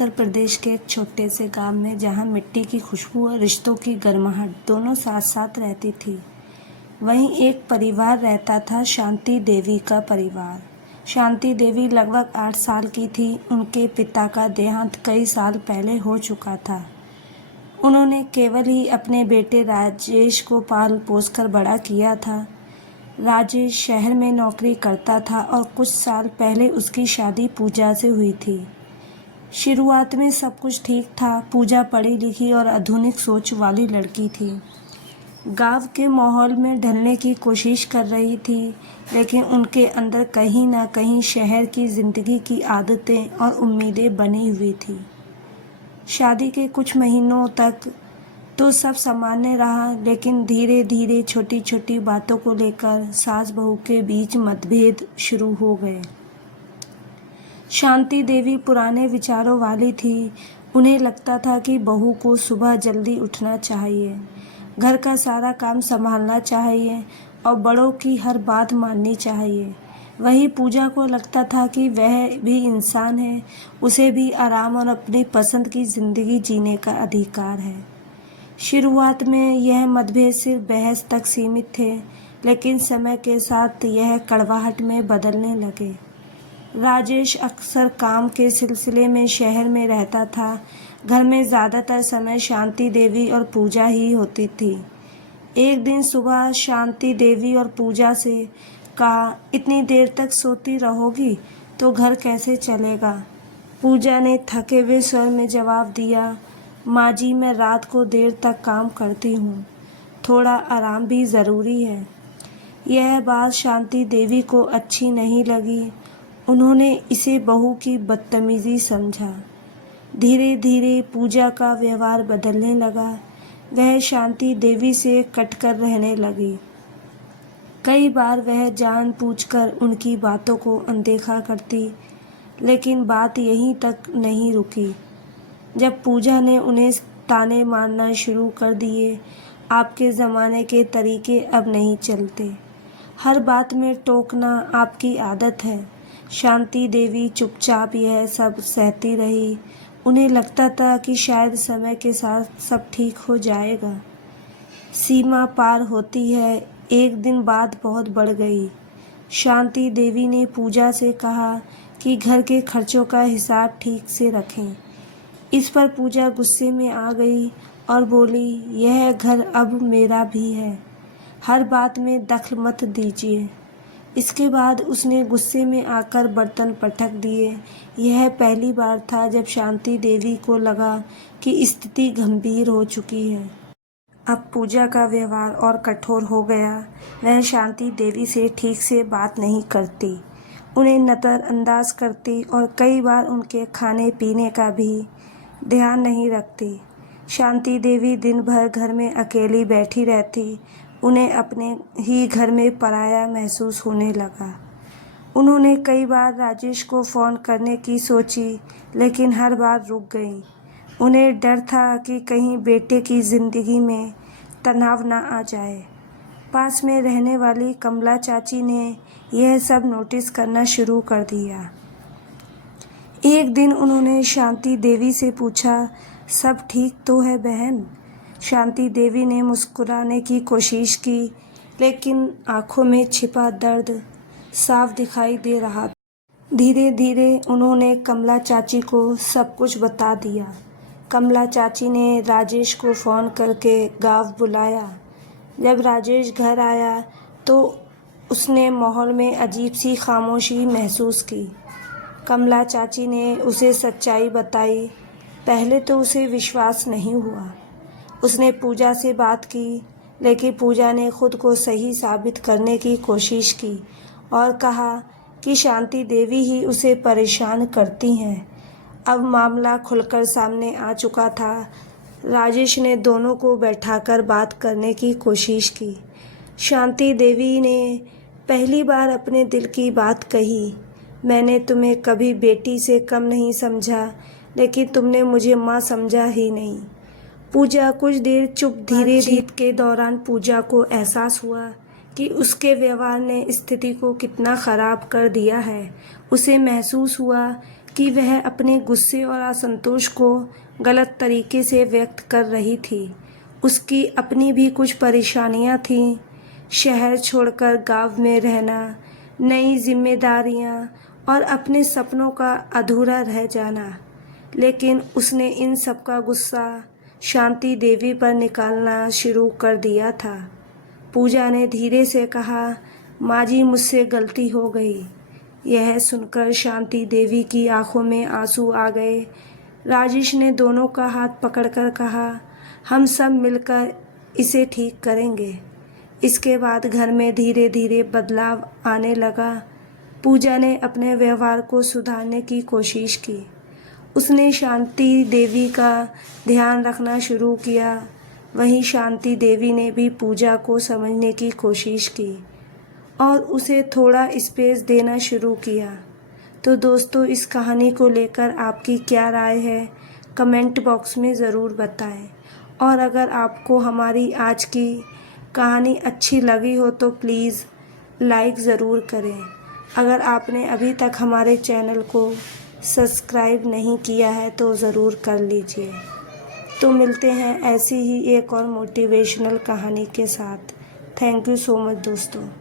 उत्तर प्रदेश के एक छोटे से गांव में जहां मिट्टी की खुशबू और रिश्तों की गर्माहट दोनों साथ साथ रहती थी, वहीं एक परिवार रहता था, शांति देवी का परिवार। शांति देवी लगभग 8 साल की थी। उनके पिता का देहांत कई साल पहले हो चुका था। उन्होंने केवल ही अपने बेटे राजेश को पाल पोस कर बड़ा किया था। राजेश शहर में नौकरी करता था और कुछ साल पहले उसकी शादी पूजा से हुई थी। शुरुआत में सब कुछ ठीक था। पूजा पढ़ी लिखी और आधुनिक सोच वाली लड़की थी। गांव के माहौल में ढलने की कोशिश कर रही थी, लेकिन उनके अंदर कहीं ना कहीं शहर की ज़िंदगी की आदतें और उम्मीदें बनी हुई थी। शादी के कुछ महीनों तक तो सब सामान्य रहा, लेकिन धीरे धीरे छोटी छोटी बातों को लेकर सास बहू के बीच मतभेद शुरू हो गए। शांति देवी पुराने विचारों वाली थी। उन्हें लगता था कि बहू को सुबह जल्दी उठना चाहिए, घर का सारा काम संभालना चाहिए और बड़ों की हर बात माननी चाहिए। वहीं पूजा को लगता था कि वह भी इंसान है, उसे भी आराम और अपनी पसंद की ज़िंदगी जीने का अधिकार है। शुरुआत में यह मतभेद सिर्फ बहस तक सीमित थे, लेकिन समय के साथ यह कड़वाहट में बदलने लगे। राजेश अक्सर काम के सिलसिले में शहर में रहता था। घर में ज़्यादातर समय शांति देवी और पूजा ही होती थी। एक दिन सुबह शांति देवी और पूजा से कहा, इतनी देर तक सोती रहोगी तो घर कैसे चलेगा। पूजा ने थके हुए स्वर में जवाब दिया, माँ जी, मैं रात को देर तक काम करती हूँ, थोड़ा आराम भी ज़रूरी है। यह बात शांति देवी को अच्छी नहीं लगी। उन्होंने इसे बहू की बदतमीजी समझा। धीरे धीरे पूजा का व्यवहार बदलने लगा। वह शांति देवी से कटकर रहने लगी। कई बार वह जानबूझकर उनकी बातों को अनदेखा करती, लेकिन बात यहीं तक नहीं रुकी। जब पूजा ने उन्हें ताने मारना शुरू कर दिए, आपके ज़माने के तरीके अब नहीं चलते, हर बात में टोकना आपकी आदत है। शांति देवी चुपचाप यह सब सहती रही। उन्हें लगता था कि शायद समय के साथ सब ठीक हो जाएगा। सीमा पार होती है। एक दिन बात बहुत बढ़ गई। शांति देवी ने पूजा से कहा कि घर के खर्चों का हिसाब ठीक से रखें। इस पर पूजा गुस्से में आ गई और बोली, यह घर अब मेरा भी है, हर बात में दखल मत दीजिए। इसके बाद उसने गुस्से में आकर बर्तन पटक दिए। यह पहली बार था जब शांति देवी को लगा कि स्थिति गंभीर हो चुकी है। अब पूजा का व्यवहार और कठोर हो गया। वह शांति देवी से ठीक से बात नहीं करती, उन्हें नज़रअंदाज करती और कई बार उनके खाने पीने का भी ध्यान नहीं रखती। शांति देवी दिन भर घर में अकेली बैठी रहती। उन्हें अपने ही घर में पराया महसूस होने लगा। उन्होंने कई बार राजेश को फ़ोन करने की सोची, लेकिन हर बार रुक गई। उन्हें डर था कि कहीं बेटे की ज़िंदगी में तनाव न आ जाए। पास में रहने वाली कमला चाची ने यह सब नोटिस करना शुरू कर दिया। एक दिन उन्होंने शांति देवी से पूछा, सब ठीक तो है बहन? शांति देवी ने मुस्कुराने की कोशिश की, लेकिन आंखों में छिपा दर्द साफ दिखाई दे रहा था। धीरे धीरे उन्होंने कमला चाची को सब कुछ बता दिया। कमला चाची ने राजेश को फ़ोन करके गाँव बुलाया। जब राजेश घर आया तो उसने माहौल में अजीब सी खामोशी महसूस की। कमला चाची ने उसे सच्चाई बताई। पहले तो उसे विश्वास नहीं हुआ। उसने पूजा से बात की, लेकिन पूजा ने खुद को सही साबित करने की कोशिश की और कहा कि शांति देवी ही उसे परेशान करती हैं। अब मामला खुलकर सामने आ चुका था। राजेश ने दोनों को बैठाकर बात करने की कोशिश की। शांति देवी ने पहली बार अपने दिल की बात कही, मैंने तुम्हें कभी बेटी से कम नहीं समझा, लेकिन तुमने मुझे माँ समझा ही नहीं। पूजा कुछ देर चुप। धीरे धीरे के दौरान पूजा को एहसास हुआ कि उसके व्यवहार ने स्थिति को कितना ख़राब कर दिया है। उसे महसूस हुआ कि वह अपने गुस्से और असंतोष को गलत तरीके से व्यक्त कर रही थी। उसकी अपनी भी कुछ परेशानियां थीं, शहर छोड़कर गांव में रहना, नई जिम्मेदारियां और अपने सपनों का अधूरा रह जाना। लेकिन उसने इन सब का गुस्सा शांति देवी पर निकालना शुरू कर दिया था। पूजा ने धीरे से कहा, माँ जी मुझसे गलती हो गई। यह सुनकर शांति देवी की आंखों में आंसू आ गए। राजेश ने दोनों का हाथ पकड़कर कहा, हम सब मिलकर इसे ठीक करेंगे। इसके बाद घर में धीरे धीरे बदलाव आने लगा। पूजा ने अपने व्यवहार को सुधारने की कोशिश की। उसने शांति देवी का ध्यान रखना शुरू किया। वहीं शांति देवी ने भी पूजा को समझने की कोशिश की और उसे थोड़ा स्पेस देना शुरू किया। तो दोस्तों, इस कहानी को लेकर आपकी क्या राय है, कमेंट बॉक्स में ज़रूर बताएं। और अगर आपको हमारी आज की कहानी अच्छी लगी हो तो प्लीज़ लाइक ज़रूर करें। अगर आपने अभी तक हमारे चैनल को सब्सक्राइब नहीं किया है तो ज़रूर कर लीजिए। तो मिलते हैं ऐसी ही एक और मोटिवेशनल कहानी के साथ। थैंक यू सो मच दोस्तों।